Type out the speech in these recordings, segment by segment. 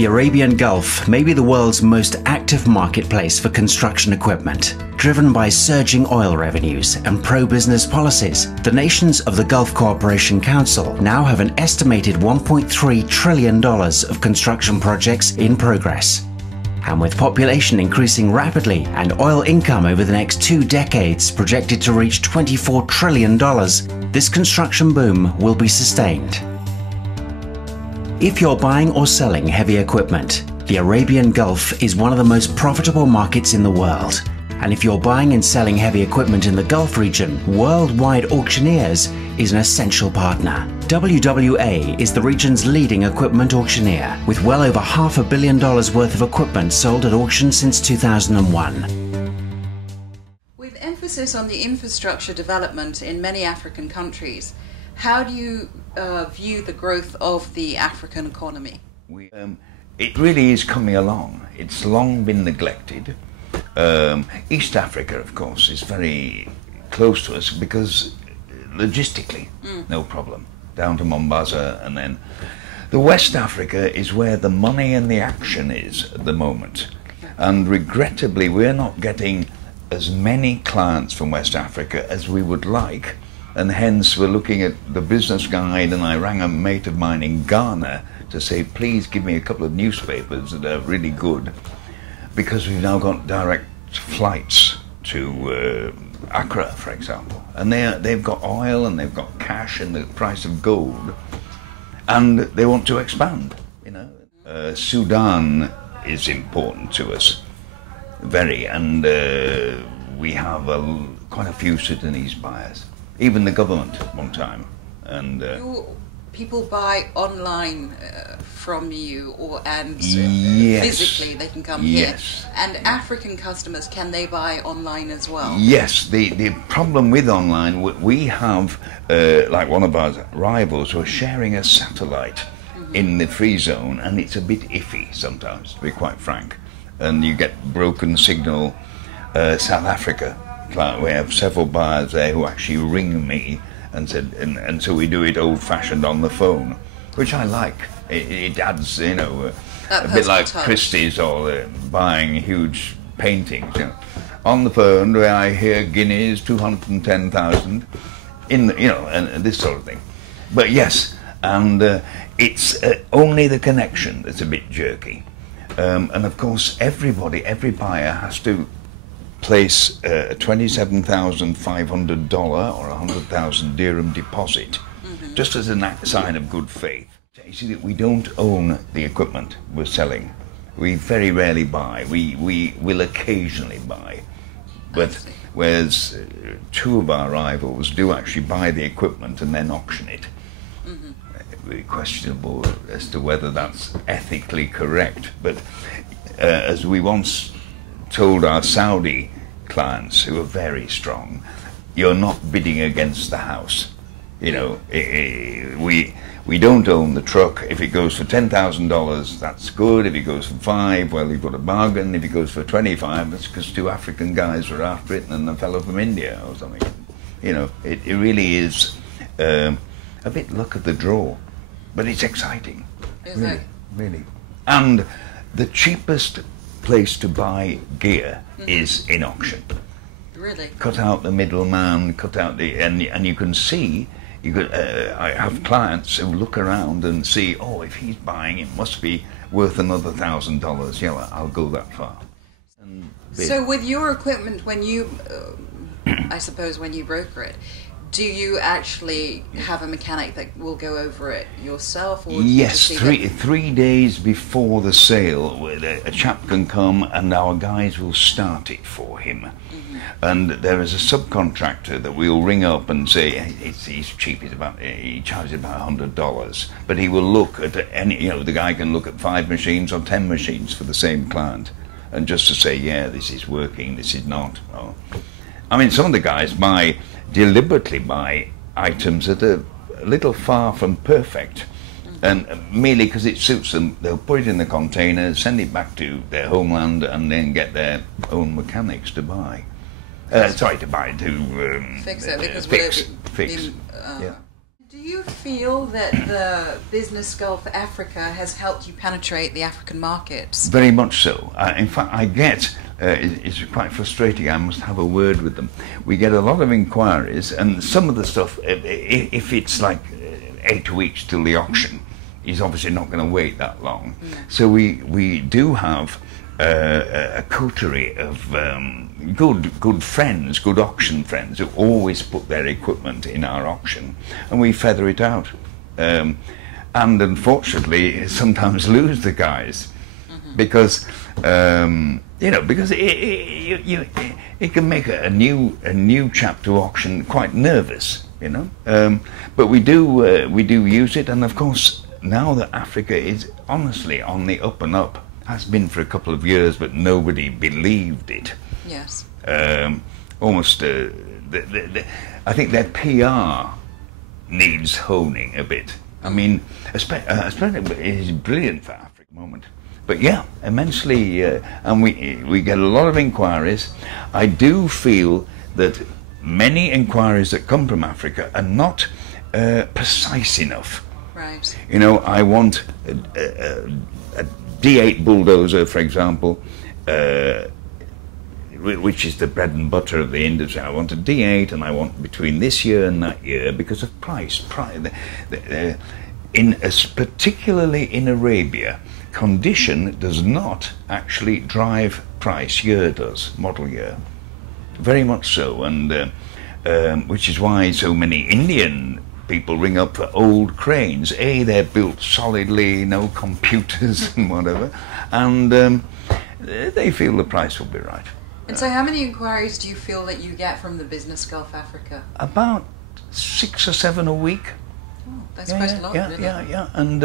The Arabian Gulf may be the world's most active marketplace for construction equipment. Driven by surging oil revenues and pro-business policies, the nations of the Gulf Cooperation Council now have an estimated $1.3 trillion of construction projects in progress. And with population increasing rapidly and oil income over the next 2 decades projected to reach $24 trillion, this construction boom will be sustained. If you're buying or selling heavy equipment, the Arabian Gulf is one of the most profitable markets in the world. And if you're buying and selling heavy equipment in the Gulf region, Worldwide Auctioneers is an essential partner. WWA is the region's leading equipment auctioneer, with well over $500 million worth of equipment sold at auction since 2001. With emphasis on the infrastructure development in many African countries, how do you view the growth of the African economy? It really is coming along. It's long been neglected. East Africa, of course, is very close to us because logistically, no problem. Down to Mombasa, and then the West Africa is where the money and the action is at the moment. And regrettably, we're not getting as many clients from West Africa as we would like. And hence we're looking at the business guide, and I rang a mate of mine in Ghana to say, please give me a couple of newspapers that are really good, because we've now got direct flights to Accra, for example, and they've got oil and they've got cash and the price of gold, and they want to expand. You know, Sudan is important to us, very, and we have quite a few Sudanese buyers. Even the government at one time. And people buy online from you, yes, physically they can come here. And African customers, can they buy online as well? Yes. The problem with online, we have like one of our rivals who are sharing a satellite in the free zone, and it's a bit iffy sometimes, to be quite frank. And you get broken signal. South Africa. We have several buyers there who actually ring me and said, and so we do it old-fashioned on the phone, which I like. It adds, you know, a bit like touch. Christie's or buying huge paintings. You know, on the phone where I hear Guineas 210,000 in the, you know, and this sort of thing. But yes, and it's only the connection that's a bit jerky, and of course every buyer has to place a $27,500 or 100,000 dirham deposit, just as a sign of good faith. You see that we don't own the equipment we're selling. We very rarely buy. We will occasionally buy, but whereas 2 of our rivals do actually buy the equipment and then auction it. Very questionable as to whether that's ethically correct. But as we once told our Saudi clients, who are very strong, you're not bidding against the house. You know, we don't own the truck. If it goes for $10,000, that's good. If it goes for 5, well, you've got a bargain. If it goes for 25, that's because 2 African guys were after it and a fellow from India or something. You know, it really is a bit luck of the draw, but it's exciting. Really, really. And the cheapest place to buy gear is in auction. Really? Cut out the middleman, cut out the, and you can see, I have clients who look around and see, oh, if he's buying, it must be worth another $1,000. Yeah, I'll go that far. So with your equipment, when you, I suppose when you broker it, do you actually have a mechanic that will go over it yourself? Or yes, three days before the sale, a chap can come and our guys will start it for him. And there is a subcontractor that we'll ring up and say, he's cheap, he charges about $100, but he will look at any, you know, the guy can look at 5 machines or 10 machines for the same client, and just to say, yeah, this is working, this is not. Oh. I mean, some of the guys deliberately buy items that are a little far from perfect, and merely because it suits them, they'll put it in the container, send it back to their homeland, and then get their own mechanics to buy. Fix it, because fix. Yeah. Do you feel that the Business Gulf Africa has helped you penetrate the African markets? Very much so. In fact, I get, it's quite frustrating, I must have a word with them. We get a lot of inquiries, and some of the stuff, if it's like 8 weeks till the auction, he's obviously not going to wait that long. So we do have a coterie of good friends, good auction friends, who always put their equipment in our auction, and we feather it out. And unfortunately, sometimes lose the guys because because it can make a new chap to auction quite nervous, But we do use it, and of course now that Africa is honestly on the up and up. Has been for a couple of years, but nobody believed it. Yes. Almost, I think their PR needs honing a bit. I mean, especially it is brilliant for Africa at the moment. But yeah, immensely, and we get a lot of inquiries. I do feel that many inquiries that come from Africa are not precise enough. Right. I want a D8 bulldozer, for example, which is the bread and butter of the industry. I want a D8, and I want between this year and that year because of price. Particularly in Arabia, condition does not actually drive price. Year does, model year, very much so, and which is why so many Indian people ring up for old cranes. They're built solidly, no computers and whatever, and they feel the price will be right. And so how many inquiries do you feel that you get from the Business Gulf Africa? About 6 or 7 a week. Oh, that's quite a lot, really. Yeah, and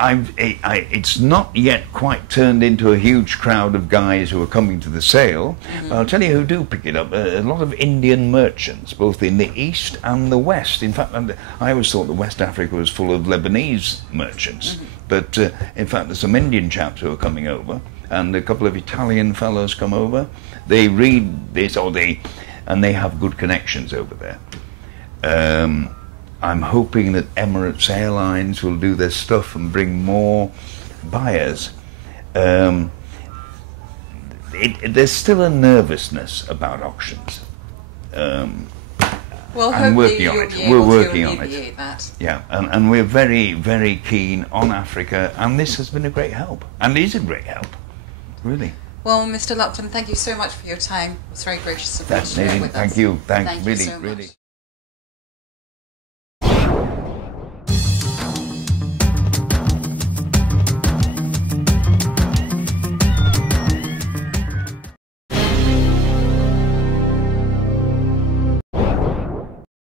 it's not yet quite turned into a huge crowd of guys who are coming to the sale. I'll tell you who do pick it up. A lot of Indian merchants, both in the east and the west. In fact, I always thought that West Africa was full of Lebanese merchants. But in fact, there's some Indian chaps who are coming over, and a couple of Italian fellows come over. They read this, and they have good connections over there. I'm hoping that Emirates Airlines will do their stuff and bring more buyers. There's still a nervousness about auctions. Well, I'm working on it. We're working on it. That. Yeah, and we're very, very keen on Africa, and this has been a great help, and is a great help, really. Well, Mr. Lupton, thank you so much for your time. It's very gracious of you to share it with us. Thank you. Thanks, Thank really, you so much. really.